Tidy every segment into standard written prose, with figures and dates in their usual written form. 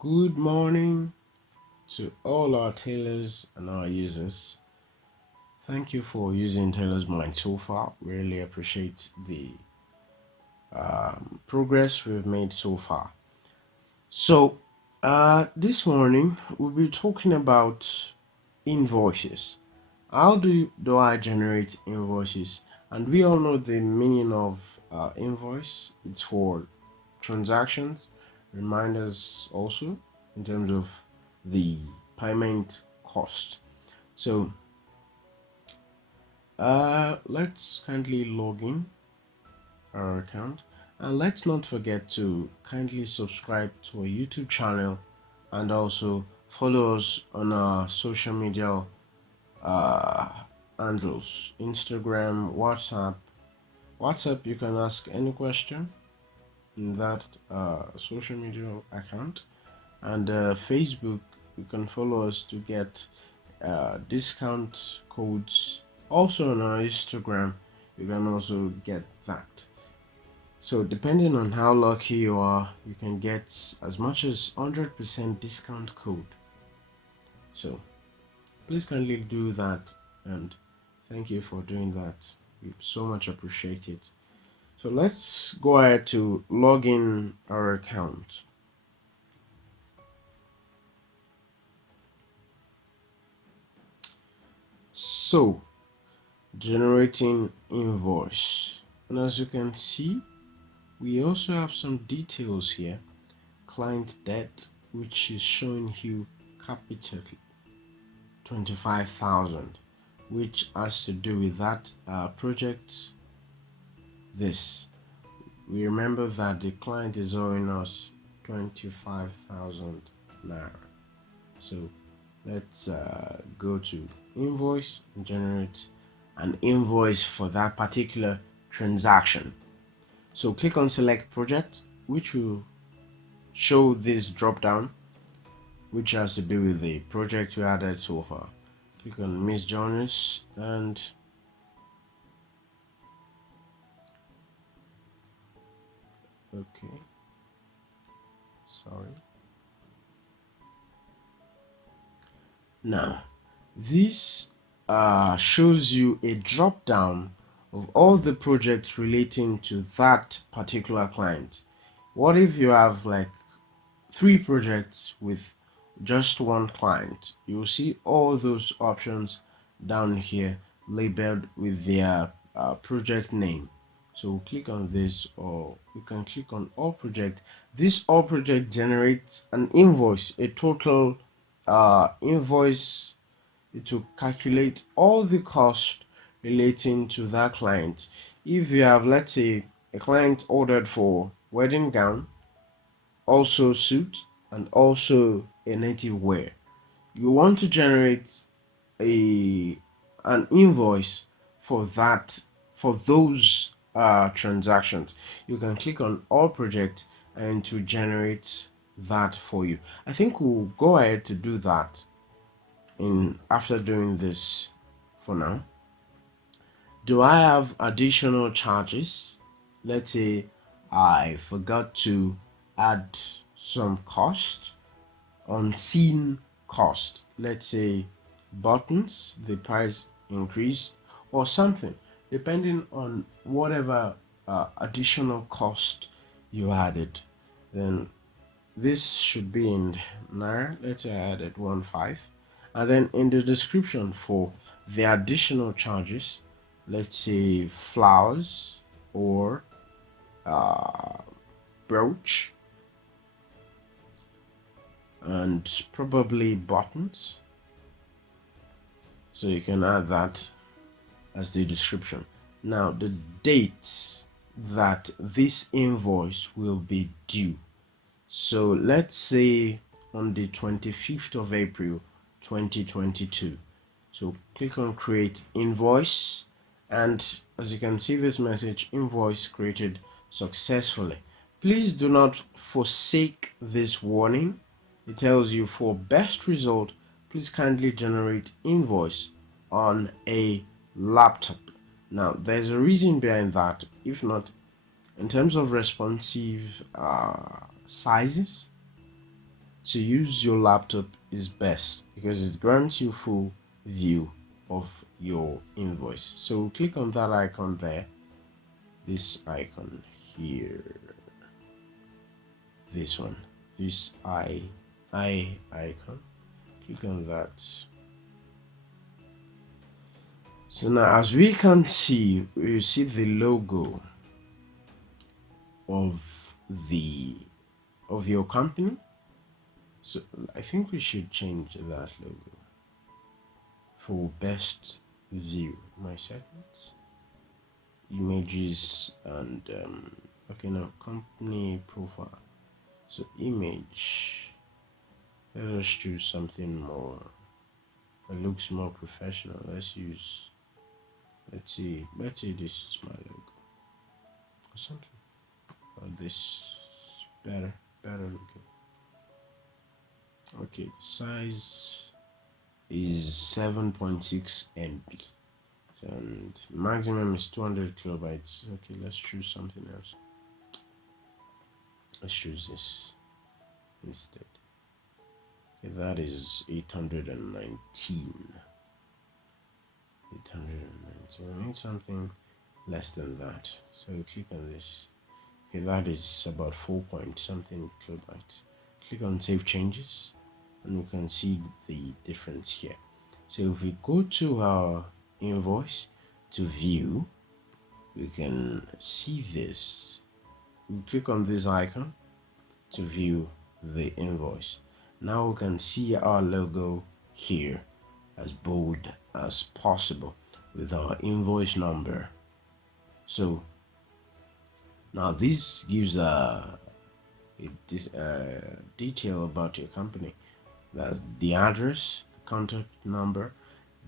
Good morning to all our tailors and our users. Thank you for using Tailorsmind so far. Really appreciate the progress we've made so far. This morning we'll be talking about invoices. How do I generate invoices? And we all know the meaning of invoice. It's for transactions, reminders also in terms of the payment cost. So let's kindly log in our account, and let's not forget to kindly subscribe to our YouTube channel and also follow us on our social media uh, handles: Instagram, WhatsApp. You can ask any question in that social media account, and Facebook. You can follow us to get discount codes. Also on our Instagram, you can also get that. So depending on how lucky you are, you can get as much as 100% discount code. So please kindly do that, and thank you for doing that. We so much appreciate it. So let's go ahead to log in our account. So generating invoice, and as you can see, we also have some details here. Client debt, which is showing you capital 25,000, which has to do with that project. This, we remember that the client is owing us 25,000 naira. So let's go to invoice and generate an invoice for that particular transaction. So click on select project, which will show this drop down, which has to do with the project we added so far. Click on Miss Jonas and okay, sorry. Now this shows you a drop down of all the projects relating to that particular client. What if you have like 3 projects with just one client? You'll see all those options down here labeled with their project name. So click on this, or you can click on all project. This all project generates an invoice, a total invoice. It will calculate all the cost relating to that client. If you have, let's say, a client ordered for wedding gown, also suit, and also a native wear, you want to generate a an invoice for that, for those transactions, you can click on all project and to generate that for you. I think we'll go ahead to do that in after doing this. For now, do I have additional charges? Let's say I forgot to add some cost, unseen cost. Let's say buttons, the price increased or something, depending on whatever additional cost you added. Then this should be in naira. Let's say I added 1.5, and then in the description for the additional charges, let's say flowers or uh, brooch and probably buttons. So you can add that as the description. Now the dates that this invoice will be due. So let's say on the 25th of April 2022. So click on create invoice, and as you can see this message, invoice created successfully. Please do not forsake this warning. It tells you for best result, please kindly generate invoice on a laptop. Now there's a reason behind that. If not, in terms of responsive sizes, to use your laptop is best because it grants you full view of your invoice. So click on that icon there, this icon here, this one, this I icon. Click on that. So now, as we can see, you see the logo of the of your company. So I think we should change that logo for best view. My settings, images, and okay, now company profile. So image, let us choose something more that looks more professional. Let's see this is my logo or something, or this better looking. Okay, the size is 7.6 MB and maximum is 200 kilobytes. Okay, let's choose something else. Let's choose this instead. Okay, that is 819. 819. We need something less than that. So click on this. Okay, that is about 4 point something kilobytes. Click on save changes and we can see the difference here. So if we go to our invoice to view, we can see this. We click on this icon to view the invoice. Now we can see our logo here as bold as possible with our invoice number. So now this gives a detail about your company. That's the address, contact number,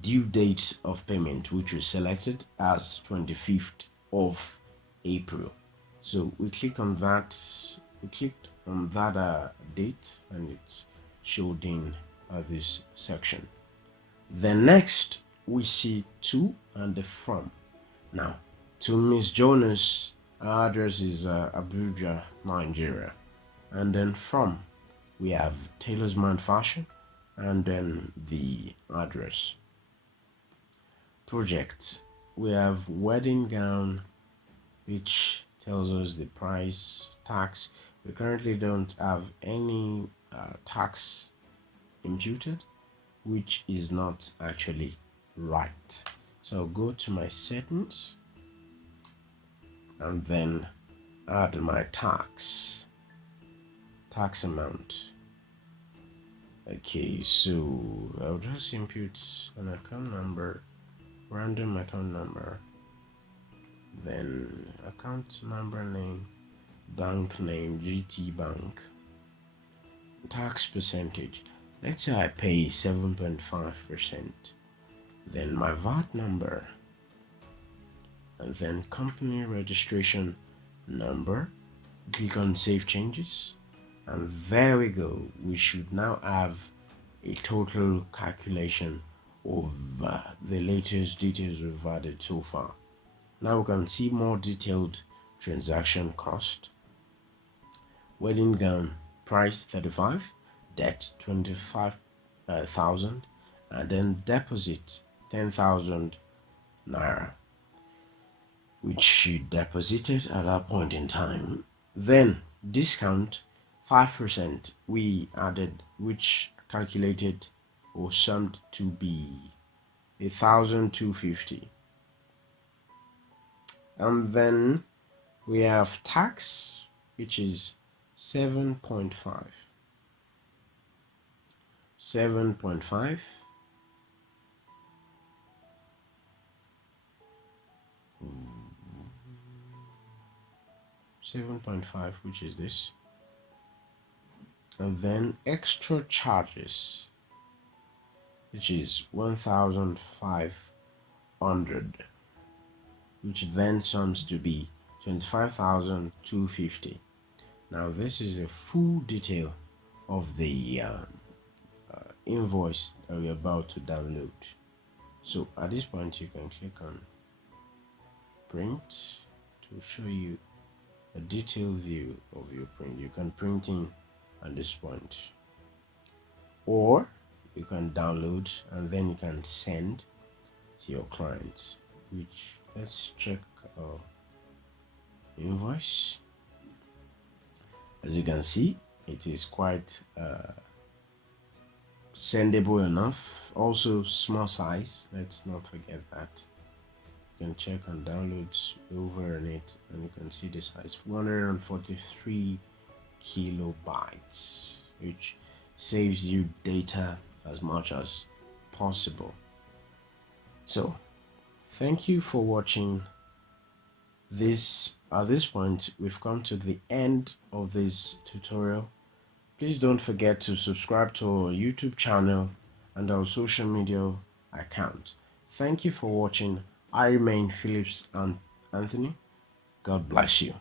due dates of payment, which was selected as 25th of April. So we click on that. We clicked on that date, and it showed in this section. Then next we see to and the from. Now to Miss Jonas, our address is Abuja, Nigeria, and then from we have Tailorsmind Fashion, and then the address. Project, we have wedding gown, which tells us the price. Tax, we currently don't have any tax imputed, which is not actually right. So I'll go to my settings and then add my tax amount. Okay, so I'll just input an account number, random account number, then account number name, bank name, GT Bank, tax percentage. Let's say I pay 7.5%, then my VAT number, and then company registration number. Click on save changes, and there we go. We should now have a total calculation of the latest details we've added so far. Now we can see more detailed transaction cost. Wedding gown price 35, debt 25,000, and then deposit 10,000 naira, which she deposited at that point in time. Then discount 5% we added, which calculated or summed to be 1,250. And then we have tax, which is 7.5. 7.5. Which is this, and then extra charges, which is 1,500, which then sums to be 25,250. Now this is a full detail of the invoice that we're about to download. So at this point you can click on print to show you a detailed view of your print. You can print in at this point. or you can download and then you can send to your clients. Which, let's check invoice. As you can see, it is quite sendable enough. Also small size, let's not forget that. You can check on downloads over on it and you can see the size, 143 kilobytes, which saves you data as much as possible. So thank you for watching this. At this point, we've come to the end of this tutorial. Please don't forget to subscribe to our YouTube channel and our social media account. Thank you for watching. I remain Phillips and Anthony. God bless you.